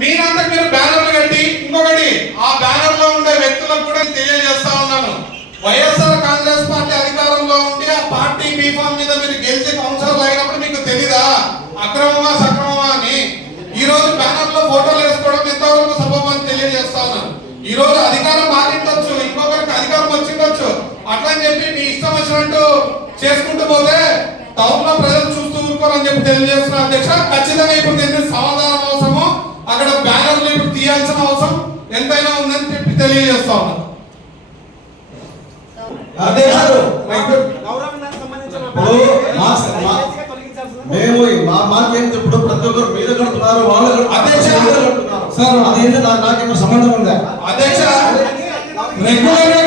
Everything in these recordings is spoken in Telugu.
మీరంతా మీరు బ్యానర్లు కట్టి ఇంకొకటి ఆ బ్యానర్లో ఉండే వ్యక్తులకు కూడా తెలియజేస్తా ఉన్నాను. వైఎస్ఆర్ కాంగ్రెస్ పార్టీ అధికారంలో ఉండి ఆ పార్టీ బీఫామ్ మీద మీరు గెలిచి కౌన్సిలర్ అయినప్పుడు మీకు తెలీదా? అక్రమమా సక్రమమా అని? ఈ రోజు బ్యానర్లో ఫోటోలు వేసుకోవడం ఎంతవరకు సబబు అని తెలియజేస్తా ఉన్నాను. ఈ రోజు అధికారం మారిండొచ్చు ఇంకొకరికి అధికారం వచ్చిండొచ్చు. అట్లా అని చెప్పి మీ ఇష్టం వచ్చినట్టు చేసుకుంటూ పోతే టౌన్లో ప్రజలు చూస్తూ ఊరుకోరని చెప్పి తెలియజేస్తున్నారు అధ్యక్ష ఖచ్చితంగా ఇప్పుడు దీన్ని సమాధానం అక్కడ బ్యానర్లు ఇప్పుడు తీయాల్సిన అవసరం ఎంతైనా ఉందని చెప్పి తెలియజేస్తా ఇప్పుడు మా- మా- మేము మా మాకేం ఇప్పుడు ప్రతి ఒక్కరు మీద కడుతున్నారు వాళ్ళు అధ్యక్ష. సార్, అదేంటి నాకు నాకేమో సంబంధం ఉందా అధ్యక్ష రెగ్యులర్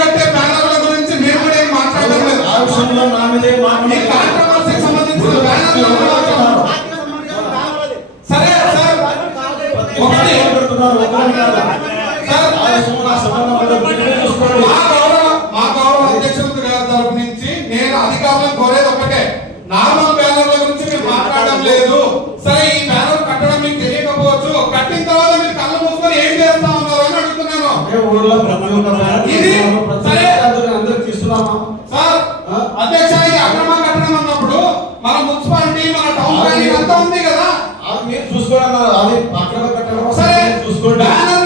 అధికారులను కోరేది ఒకటే నార్మల్ బ్యానర్ల గురించి మేము మాట్లాడడం లేదు. సరే ఈ బ్యానర్ కట్టడం మీకు తెలియకపోవచ్చు. కట్టిన తర్వాత మీరు కళ్ళు మూసుకొని ఏం చేస్తా ఉన్నారు అని అడుగుతున్నాను. ఇది సరే. సార్? అధ్యక్ష ఇది అక్రమ కట్టడం అన్నప్పుడు మన మున్సిపాలిటీ మన టౌన్ ప్లానింగ్ అంతా ఉంది కదా. అది మీరు చూసుకోవాలి అది అక్కడ కట్టడం. సరే మీరు చూసుకోండి. బ్యానర్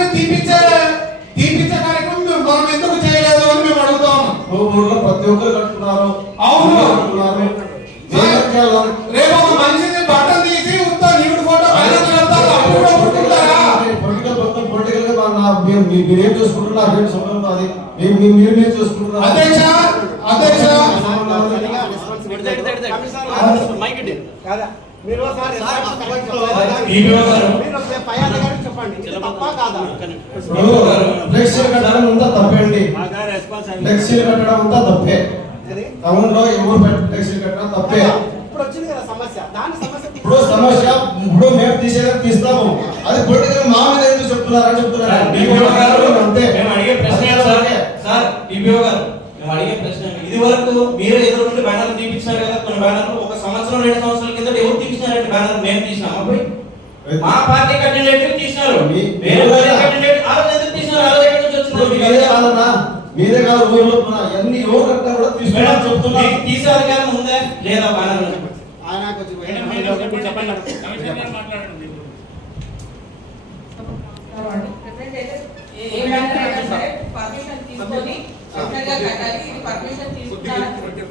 ప్రతి ఒక్కరు కట్టుకున్నారు అవును. కట్టుకున్నారు ఏం? రేపు మనిషిని బట్టలు తీసి ఉత్త నీవుడు ఫోటో పొలిటికల్గా మీరు మీరేం చూసుకుంటున్నారు నాకేం సంబంధం అది మీరు మీరు చూసుకుంటున్నారు అధ్యక్ష అధ్యక్ష కాదా మీరు చెప్పండి తప్ప కాదా? ఫ్లెక్సీలు కట్టడం అంతా తప్పేండి ఫ్లెక్సీలు కట్టడం అంతా తప్పే. అది టౌన్లో ఎవరు పెట్ట- ఫ్లెక్సీలు కట్టడం తప్పే. ఇప్పుడు వచ్చింది కదా సమస్య. దాని సమస్య ఇప్పుడు సమస్య ఇప్పుడు మేము తీసేదా తీస్తాము. అది పొలిటికల్ మా మీద ఎందుకు చెప్తున్నారని చెప్తున్నారు? అంతే. మేము అడిగే ప్రశ్న సార్ సార్ ఈవీఓ గారు మేము అడిగే ప్రశ్న? ఇది వరకు మీరు ఎదురు నుండి బ్యానర్ తీపించినారు కదా కొన్ని బ్యానర్లు. ఒక సంవత్సరం రెండు సంవత్సరాల కింద ఎవరు తీపించినారంటే బ్యానర్ మేము తీసినాం అప్పుడు మా పార్టీ కట్టినట్టు తీసినారు మీ- వేరే పార్టీ కట్టినట్టు ఆ రోజు ఎందుకు తీసినారు ఆ రోజు ఎక్కడి నుంచి ఇప్పుడు వచ్చింది మీరే కాదన్నా మీరే కాదు ఊర్లో అన్ని ఎవరు కట్టినా కూడా మేడం తీసుకున్నాను చెప్తున్నా తీసే అధికారం ఉందా లేదా బ్యానర్ ఆయన పర్మిషన్ తీసుకొని చెప్పినట్టుగా కట్టాలి. ఇది పర్మిషన్ తీసుకున్నాను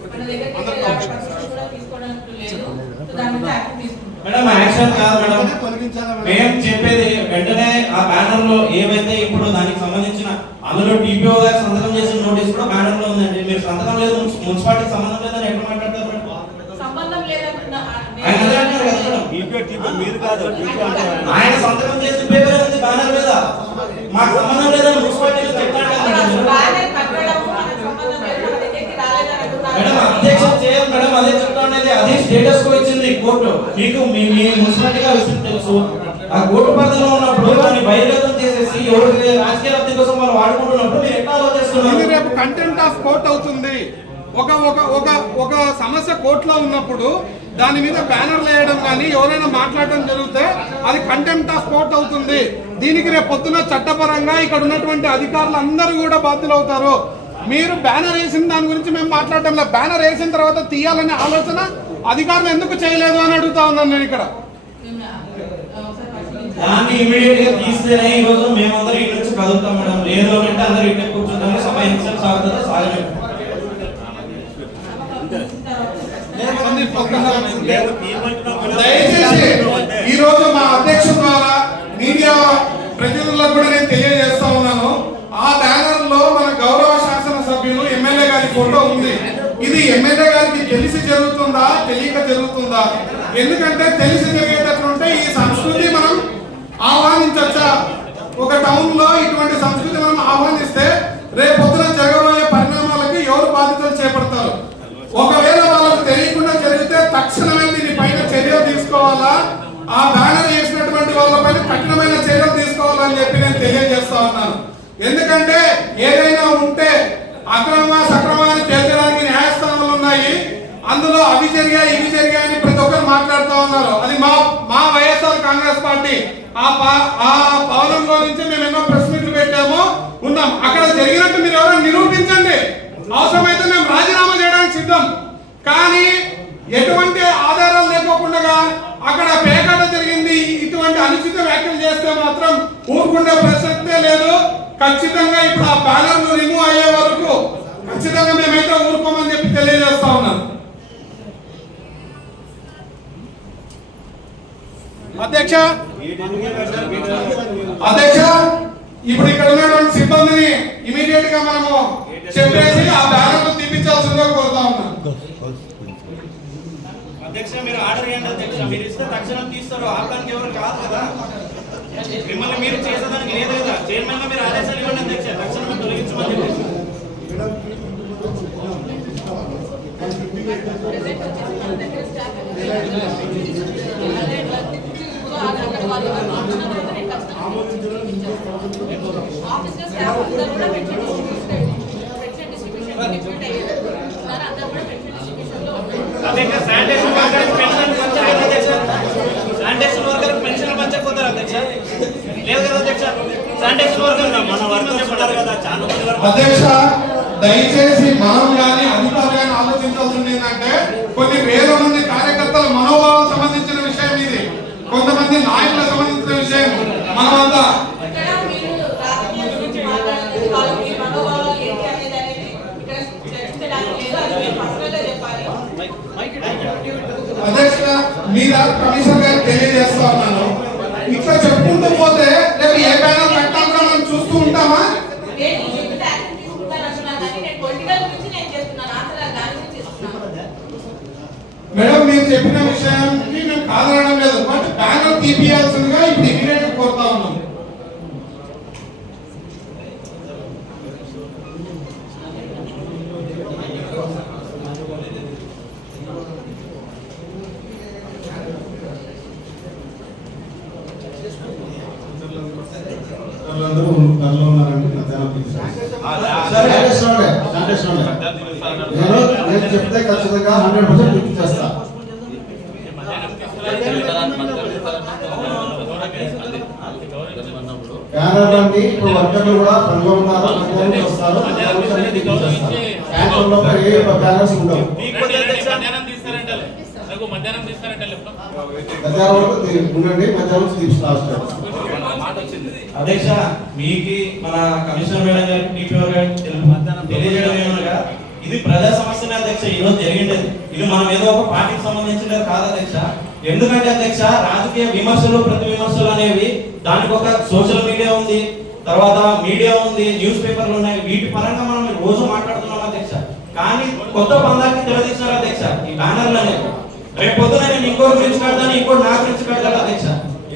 మన దగ్గర పర్మిషన్ కూడా తీసుకోవడానికి లేదు. సో దాని మీద యాక్షన్ తీసుకుంటాం. మేడం యాక్షన్ కాదు మేడం. మేము చెప్పేది వెంటనే ఆ బ్యానర్లో ఏవైతే ఇప్పుడు దానికి సంబంధించిన అందులో టీపీఓ గారు సంతకం చేసిన నోటీస్ కూడా బ్యానర్లో ఉందండి. మీరు సంతకం లేదు మున్సి- మున్సిపాలిటీ సంబంధం లేదని ఎక్కడ మాట్లాడతారు ఆయన సంతకం చేసిన పేపర్ ఉంది బ్యానర్ మీద. మాకు సంబంధం లేదని మున్సిపాలిటీలో చెప్తాడు కదా మేడం. బ్యానర్ కట్టడం మనకు సంబంధం లేదు మన దగ్గరికి రాలేదని అంటున్నారు. మేడం అధ్యక్షం చేయాలి మేడం అదే చెప్తా ఉండేది అదే స్టేటస్ కో ఇచ్చింది కోర్టు మీకు మీ మున్సిపాలిటీ గా విషయం తెలుసు. ఆ కోర్టు పరిధిలో ఉన్నప్పుడు దాన్ని బహిర్గతం చేసేసి ఎవరికి రాజకీయ లబ్ధి కోసం వాళ్ళు వాడుకుంటున్నప్పుడు మీరు ఎట్లా ఆలోచిస్తున్నారు? రేపు కంటెంట్ ఆఫ్ కోర్ట్ అవుతుంది. ఒక ఒక ఒక ఒక సమస్య కోర్టులో ఉన్నప్పుడు దాని మీద బ్యానర్ వేయడం కానీ ఎవరైనా మాట్లాడడం జరిగితే అది కంటెంప్ట్ ఆఫ్ కోర్ట్ అవుతుంది. దీనికి రేపు పొద్దున చట్టపరంగా ఇక్కడ ఉన్నటువంటి అధికారులు అందరూ కూడా బాధ్యులు అవుతారు మీరు బ్యానర్ వేసిన దాని గురించి మేము మాట్లాడటం లేదు. బ్యానర్ వేసిన తర్వాత తీయాలనే ఆలోచన అధికారులు ఎందుకు చేయలేదు అని అడుగుతా ఉన్నాను నేను ఇక్కడ. దాన్ని ఇమీడియట్గా తీస్తేనే ఈ రోజు మేమందరం ఇటు నుంచి కదులుతాం మేడం. లేదు అని అంటే అందరూ ఇట్లా కూర్చుంటాము సభ ఎంతసేపు సాగుతుందో సాగలేదు దయచేసి ఈ రోజు మా అధ్యక్షుల ద్వారా మీడియా ప్రతినిధులకు కూడా నేను తెలియజేస్తా ఉన్నాను. ఆ బ్యానర్లో మన గౌరవ శాసన సభ్యులు ఎమ్మెల్యే గారి ఫోటో ఉంది. ఇది ఎమ్మెల్యే గారికి తెలిసి జరుగుతుందా? తెలియక జరుగుతుందా? ఎందుకంటే తెలిసి జరిగేటట్లుంటే ఈ సంస్కృతి మనం ఆహ్వానించచ్చా? ఒక టౌన్లో ఇటువంటి సంస్కృతి మనం ఆహ్వానిస్తే రేపు పొద్దున జరగబోయే పరిణామాలకి ఎవరు బాధ్యతలు చేపడతారు? ఒకవేళ వాళ్ళకి తెలియకుండా జరిగితే తక్షణమే దీని పైన చర్యలు తీసుకోవాలా? ఆ బ్యానర్ వేసినటువంటి వాళ్ళపైన కఠినమైన చర్యలు తీసుకోవాలని చెప్పి నేను తెలియజేస్తా ఉన్నాను. ఎందుకంటే ఏదైనా ఉంటే అక్రమ సక్రమ అందులో అవి జరిగాయి ఇవి జరిగాయని ప్రతి ఒక్కరు మాట్లాడుతూ ఉన్నారు. అది మా మా వైఎస్ఆర్ ఆ పా- ఆ భవనంలో నుంచి మేము ఎన్నో ప్రెస్ మీట్లు పెట్టాము ఉన్నాం. అక్కడ జరిగినట్టు మీరు ఎవరైనా నిరూపించండి. అవసరమైతే మేము రాజీనామా చేయడానికి సిద్ధం. కానీ ఎటువంటి ఆధారాలు లేకోకుండా అక్కడ పేకాట జరిగింది. ఇటువంటి అనుచిత వ్యాఖ్యలు చేస్తే మాత్రం ఊరుకుండే ప్రసక్తే లేదు. ఖచ్చితంగా ఇప్పుడు ఆ బ్యానర్లు రిమూవ్ అయ్యే వరకు ఖచ్చితంగా మేమైతే ఊరుకోమని చెప్పి తెలియజేస్తా ఉన్నాం. అధ్యక్ష! అధ్యక్ష! ఇప్పుడు ఇక్కడ ఉన్నటువంటి సిబ్బందిని ఇమీడియట్గా మనము చెప్పేసి ఆ బ్యానర్లు తీపించాల్సిందిగా కోరుతా ఉన్నాం. అధ్యక్ష మీరు ఆర్డర్ ఇవ్వండి అధ్యక్ష. మీరు ఇస్తే తక్షణం తీస్తారు. ఆపడానికి ఎవరు కాదు కదా. మిమ్మల్ని మీరు చేసేదానికి లేదు కదా. చైర్మన్గా మీరు ఆదేశాలు ఇవ్వండి అధ్యక్ష. తక్షణం తొలగించమని చెప్పేసి. ప్రెసెంట్ వచ్చేసి మన దగ్గర స్టాఫ్ సో అక్కడ వాళ్ళు వచ్చిన తర్వాత నేను ఖచ్చితంగా ఆఫీస్లో స్టాఫ్ అందరూ కూడా pension distribution pension distribution different అయ్యారు అందరూ కూడా పెన్షన్ డిస్ట్రిబ్యూషన్లో అధ్యక్ష. శానిటేషన్ వర్కర్ పెన్షన్ పంచకపోతారు అధ్యక్ష? లేదు కదా అధ్యక్ష. శానిటేషన్ వర్కర్ మన వర్కర్ చెప్పారు కదా చాలా అధ్యక్ష దయచేసి మనం కానీ అధికారులు కానీ ఆలోచించాల్సింది ఏంటంటే కొన్ని వేల మంది కార్యకర్తల మనోభావం సంబంధించిన విషయం ఇది. కొంతమంది నాయకులు మనమంతా అధ్యక్ష మీద కమిషనర్ గారికి తెలియజేస్తా ఉన్నాను. ఇట్లా చెప్పుకుంటూ పోతే రేపు ఏ ప్యానల్ పెట్టాలో మనం చూస్తూ ఉంటామా? మేడం మీరు చెప్పిన విషయానికి మేము కాదనడం లేదు. బట్ బ్యానర్ తీపియాల్సిందిగా ఇప్పుడు ఇమీడియట్ కోరుతా ఉన్నాం వాళ్ళందరూ ధరలో ఉన్నారండి మధ్యాహ్నం శానిటైజేషన్ ఉండే, శానిటైజేషన్ ఉండే. నేను నేను చెప్తే ఖచ్చితంగా హండ్రెడ్ పర్సెంట్ గుర్తు చేస్తా బ్యానర్ ఇప్పుడు వర్కర్లు కూడా పనిలో ఉన్నారు మధ్యాహ్నం వస్తారు లోపల ఏ బ్యానర్స్ ఉండవు. అధ్యక్ష మధ్యాహ్నం ఉండండి మధ్యాహ్నం మీకు మన కమిషనర్ మేడం గారికి తెలు- తెలియజేయడం ఏమనగా ఇది ప్రజా సమస్యనే అధ్యక్ష ఈ రోజు జరిగిండేది. ఇది మనం ఏదో ఒక పార్టీకి సంబంధించినది కాదు అధ్యక్ష. ఎందుకంటే అధ్యక్ష రాజకీయ విమర్శలు ప్రతి విమర్శలు అనేవి దానికి ఒక సోషల్ మీడియా ఉంది తర్వాత మీడియా ఉంది న్యూస్ పేపర్లు ఉన్నాయి వీటి పరంగా మనం రోజు మాట్లాడుతున్నాం అధ్యక్ష. కానీ కొత్త పందాకి తెరదీసినారు అధ్యక్ష ఈ బ్యానర్లు అనేవి. రేపు పొద్దున నేను ఇంకో గురించి కడతాను ఇంకో నా గురించి కడతాను అధ్యక్ష.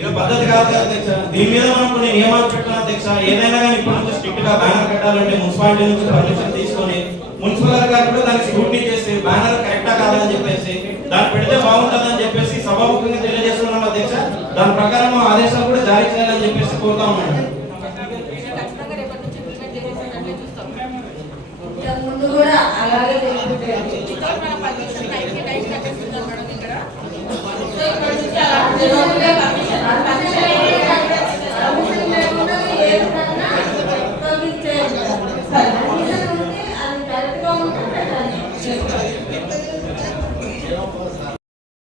ఇది పద్ధతి కాదు అధ్యక్ష. దీని మీద మనం కొన్ని నియమాలు పెట్టాను అధ్యక్ష. ఏదైనా కానీ ఇప్పుడు నుంచి స్ట్రిక్ట్గా బ్యానర్ కట్టాలంటే మున్సిపాలిటీ నుంచి పర్మిషన్ తీసుకొని మున్సిపల్ అధికారులు కూడా దానికి స్క్రూటినీ చేసి బ్యానర్ కరెక్టా కాదని చెప్పేసి దాన్ని పెడితే బాగుంటుందని చెప్పేసి సభాముఖంగా తెలియజేస్తున్నాం అధ్యక్ష. దాని ప్రకారం ఆదేశాలు కూడా జారీ చేయాలని చెప్పేసి కోరుతా ఉన్నాను